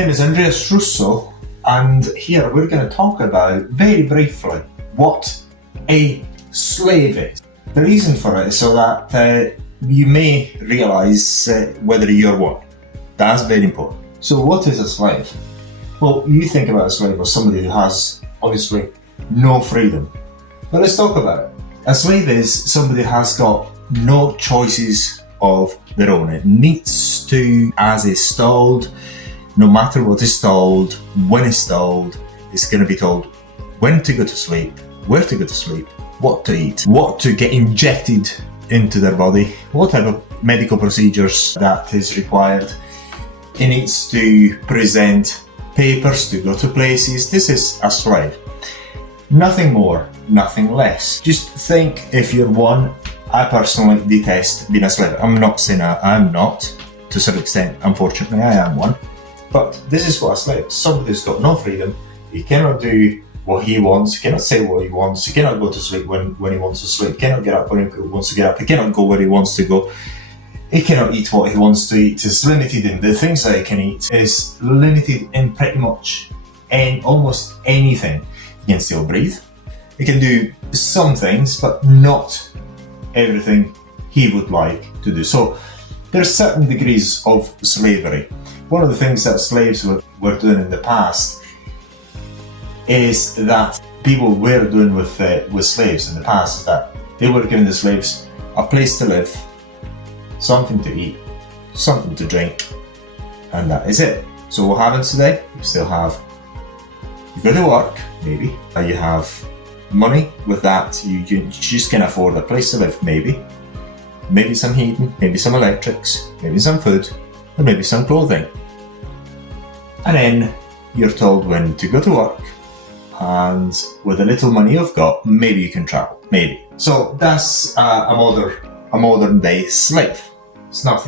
name is Andreas Russo, and here we're going to talk about, very briefly, what a slave is. The reason for it is so that you may realise whether you're one. That's very important. So what is a slave? Well, you think about a slave as somebody who has, obviously, no freedom. But let's talk about it. A slave is somebody who has got no choices of their own. It needs to, as is told, no matter what is told, when it's told, it's going to be told when to go to sleep, where to go to sleep, what to eat, what to get injected into their body, what type of medical procedures that is required. It needs to present papers to go to places. This is a slave. Nothing more, nothing less. Just think if you're one. I personally detest being a slave. I'm not saying I'm not, to some extent, unfortunately I am one. But this is what a slave is. Somebody who's got no freedom. He cannot do what he wants, he cannot say what he wants, he cannot go to sleep when he wants to sleep, he cannot get up when he wants to get up, he cannot go where he wants to go, he cannot eat what he wants to eat. It's limited in the things that he can eat. It's limited in pretty much almost anything. He can still breathe. He can do some things, but not everything he would like to do. So there's certain degrees of slavery. One of the things that slaves were doing in the past is that people were doing with slaves in the past is that they were giving the slaves a place to live, something to eat, something to drink, and that is it. So what happens today? You go to work, maybe, and you have money. With that, you just can afford a place to live, maybe some heating, maybe some electrics, maybe some food, or maybe some clothing. And then you're told when to go to work, and with the little money you've got, maybe you can travel, maybe. So that's a modern day slave. It's not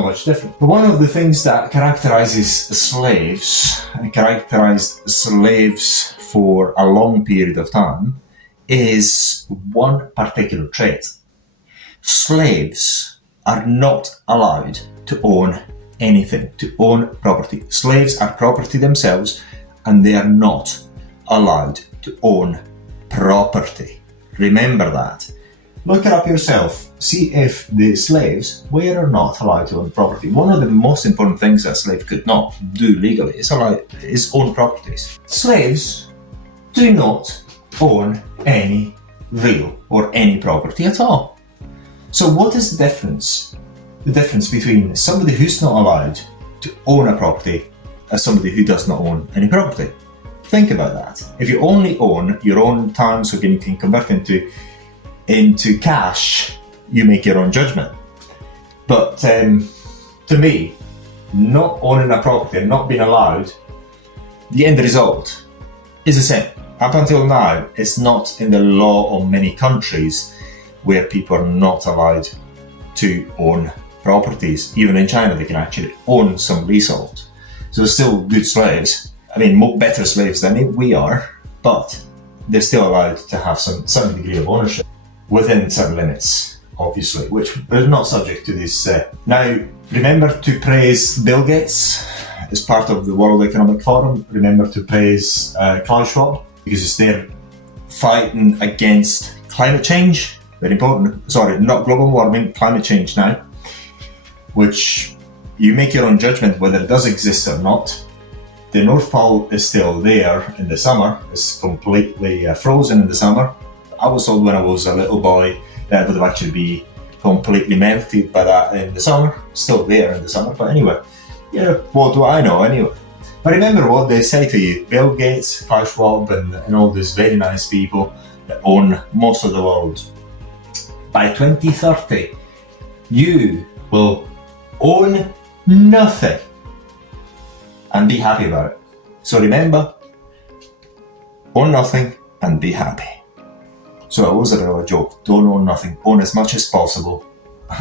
much different. But one of the things that characterized slaves for a long period of time is one particular trait. Slaves are not allowed to own anything, to own property. Slaves are property themselves, and they are not allowed to own property. Remember that. Look it up yourself. See if the slaves were or not allowed to own property. One of the most important things that a slave could not do legally is own properties. Slaves do not own any real or any property at all. So what is the difference? The difference between somebody who's not allowed to own a property and somebody who does not own any property. Think about that. If you only own your own time, so you can convert into cash, you make your own judgment. But to me, not owning a property and not being allowed, the end result is the same. Up until now, it's not in the law of many countries where people are not allowed to own properties. Even in China, they can actually own some leasehold. So they're still good slaves. I mean, better slaves than we are, but they're still allowed to have some degree of ownership within certain limits, obviously, which they're not subject to this. Now, remember to praise Bill Gates as part of the World Economic Forum. Remember to praise Klaus Schwab, because it's there fighting against climate change. Very important. Sorry, not global warming, climate change now, which you make your own judgment whether it does exist or not. The North Pole is still there in the summer. It's completely frozen in the summer. I was told when I was a little boy that it would actually be completely melted by that in the summer. Still there in the summer, but anyway. Yeah, what do I know anyway? But remember what they say to you. Bill Gates, Klaus Schwab, and all these very nice people that own most of the world. By 2030, you will own nothing and be happy about it. So remember, own nothing and be happy. So it was a bit of a joke. Don't own nothing. Own as much as possible.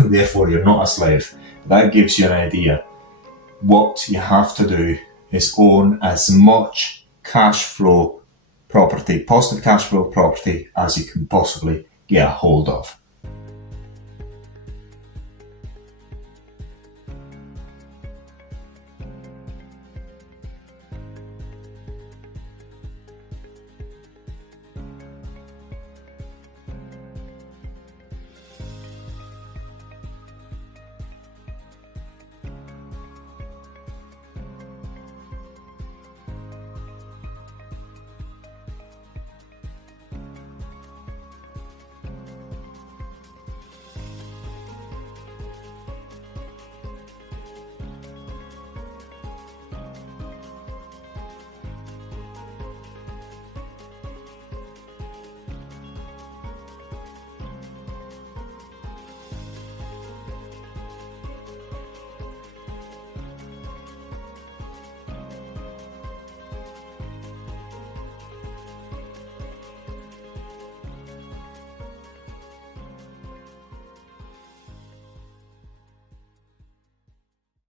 Therefore, you're not a slave. That gives you an idea. What you have to do is own as much cash flow property, positive cash flow property, as you can possibly get a hold of.